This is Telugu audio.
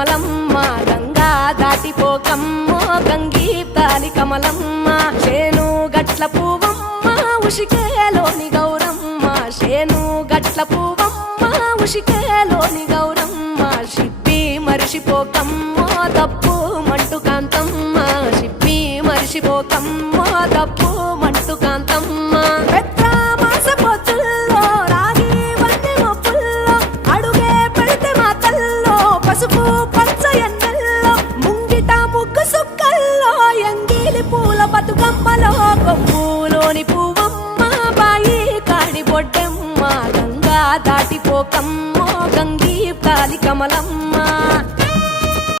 కమలమ్మ గంగా దాటిపోకమ్మ గంగీ తాలి కమలమ్మ శేను గట్ల పువ్వమ్మ ఉషికేలోని గౌరమ్మ శేను గట్ల పువ్వమ్మ ఉషికేలోని గౌరమ్మ షిప్పి మరిషిపోకమ్మ తప్పు మంటు కాంతమ్మ షిప్పి మరిషిపోకమ్మ తప్పు మంటు కాంతమ్మ పసుపు పచ్చ ఎన్నెల్లో ముంగిట ముగ్గు సుక్కల్లో ఎంగిలి పూల బతుకమ్మలో కొమ్ములోని పువ్వమ్మ బాయి కాడి బొడ్డెమ్మ గంగా దాటిపోకమ్మ గంగీ తాలి కమలమ్మ